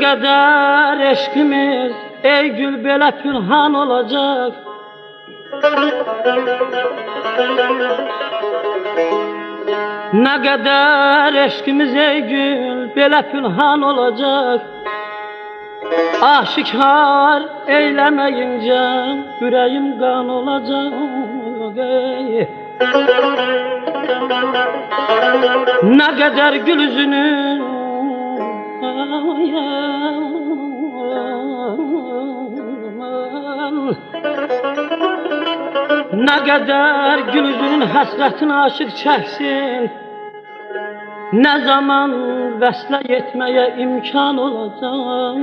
kadar eşkimiz ey gül belə pünhan olacak. Ne kadar eşkimiz ey gül belə pünhan olacak. Aşikar eylemeyince yüreğim kan olacak. Ey. Ne kadar gül yüzünü ne kadar gül yüzünün hasretini aşık çeksin. Ne zaman vəslə yetməyə imkan olacaq.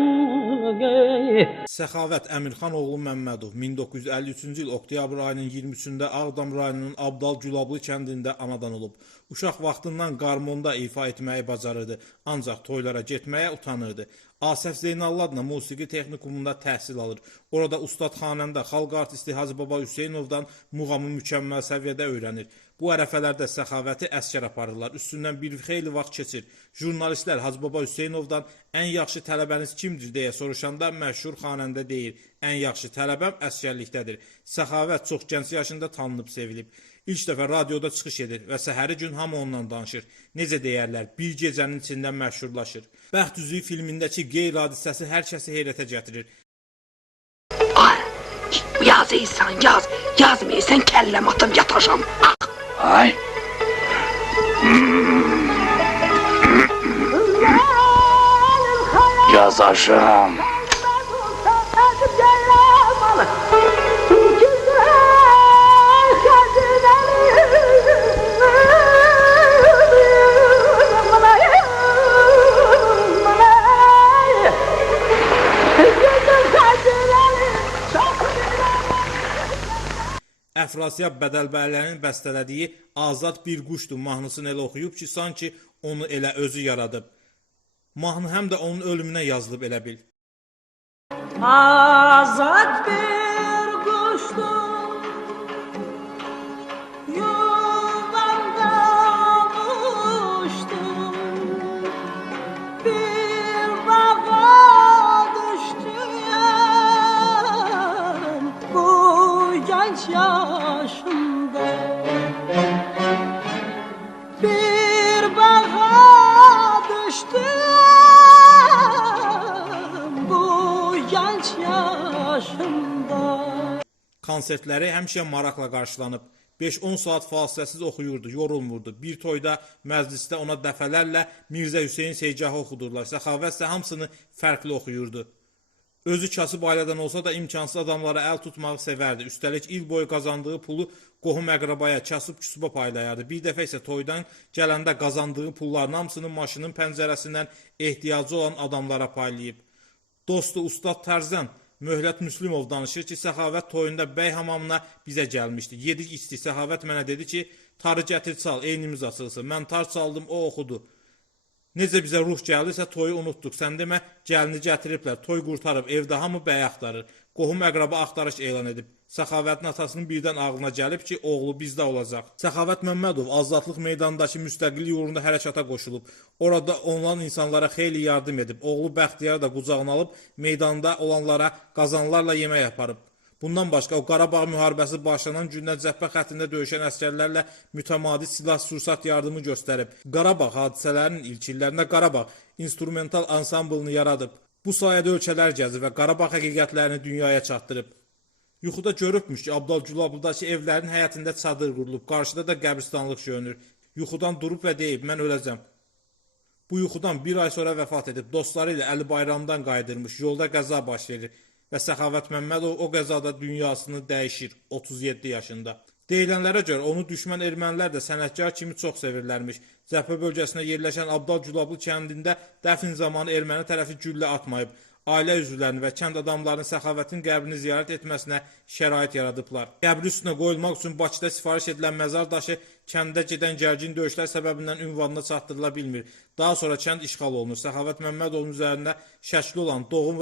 Səxavət Əmirxan oğlu Məmmədov 1953-cü il oktyabr ayının 23-də Ağdam rayonunun Abdal Gülablı kəndində anadan olub. Uşaq vaxtından qarmonda ifa etməyi bacarırdı, ancaq toylara getməyə utanırdı. Asəf Zeynallı adına musiqi texnikumunda təhsil alır. Orada ustad xanəndə xalq artisti Hacı Baba Hüseynovdan muğamı mükəmməl səviyyədə öyrənir. Bu ərəfələrdə Səxavəti əsgər aparırlar. Üstündən bir xeyli vaxt keçir. Jurnalistlər Hacı Baba Hüseynovdan ən yaxşı tələbəniz kimdir deyə soruşanda məşhur xanəndə deyir: ən yaxşı tələbəm əsgərlikdədir. Səxavət çox gənc yaşında tanınıb sevilib. İlk dəfə radioda çıxış edir və səhəri gün hamı ondan danışır. Necə deyərlər, bir gecənin içində məşhurlaşır. Bəxt Üzüyü filmindəki qeyri-hadisəsi hər kəsi heyrətə gətirir. Ay, yazıysan yaz, yazmıysan kəlləm atıb yatacam. Ay. Yazacağım. Əfrasiyab Bədəlbəylərinin bəstələdiyi Azad bir quşdur mahnısını elə oxuyub ki, sanki onu elə özü yaradıb. Mahnı həm də onun ölümünə yazılıb elə bil. Azad bir quşdur yuvamdan uçtum, bir bağa düştüm bu genç yaşımda. Bir bağa düştüm bu genç yaşımda. Konsertləri həmişə maraqla qarşılanıb. 5-10 saat fasiləsiz oxuyurdu, yorulmurdu. Bir toyda, məclisdə ona dəfələrlə Mirzə Hüseyin Seygahı oxudurlar. Səxavət isə hamısını fərqli oxuyurdu. Özü kasıb ailədən olsa da imkansız adamlara əl tutmağı sevərdi. Üstəlik il boyu qazandığı pulu qohum əqrabaya, kasıb-küsuba paylayardı. Bir dəfə isə toydan gələndə qazandığı pulların hamısını maşının pəncərəsindən ehtiyacı olan adamlara paylayıb. Dostu Ustad Tərzən Möhlət Müslümov danışır ki, Səxavət toyunda bəy hamamına bizə gəlmişdi. Yedik içdi, Səxavət mənə dedi ki, tarı gətir çal, eynimiz açılsın. Mən tar çaldım, o oxudu. Necə bizə ruh gəldisə toyu unutduq. Sən demə, gəlini gətiriblər, toy qurtarıb, evdə hamı bəy axtarır. Qohum əqraba axtarış elan edib. Səxavətin atasının birdən ağlına gəlib ki, oğlu bizdə olacaq. Səxavət Məmmədov Azadlıq meydanındakı müstəqillik uğrunda hərəkata qoşulub. Orada olan insanlara xeyli yardım edib. Oğlu Bəxtiyarı da qucağına alıb, meydanda olanlara qazanlarla yemək aparıb. Bundan başqa o Qarabağ müharibəsi başlanan gündən cəbhə xəttində döyüşən əsgərlərlə mütəmadi silah-sursat yardımı göstərib. Qarabağ hadisələrinin ilk illərində Qarabağ instrumental ansamblını yaradıb. Bu sayədə ölkələr gəzib və Qarabağ həqiqətlərini dünyaya çatdırıb. Yuxuda görübmüş ki, Abdal Gülablıdakı evlərin həyətində çadır qurulub, qarşıda da qəbristanlıq görünür. Yuxudan durub və deyib, mən öləcəm. Bu yuxudan bir ay sonra vəfat edib, dostları ilə Əli Bayramdan qayıdırmış, yolda qəza baş verir. Və Səxavət Məmmədov o qəzada dünyasını dəyişir 37 yaşında. Deyilənlərə görə onu düşmən ermənilər də sənətkar kimi çox sevirlərmiş. Cəbhə bölgəsində yerləşən Abdal Gülablı kəndində dəfn zamanı erməni tərəfi güllə atmayıb. Ailə üzvlərini və kənd adamlarının Səxavətin qəbrini ziyarət etməsinə şərait yaradıblar. Qəbri üstünə qoyulmaq üçün Bakıda sifariş edilən məzar daşı kəndə gedən gərgin döyüşlər səbəbindən ünvanına çatdırıla bilmir. Daha sonra kənd işğal olunur. Səxavət Məmmədovun üzərində şəkli olan doğum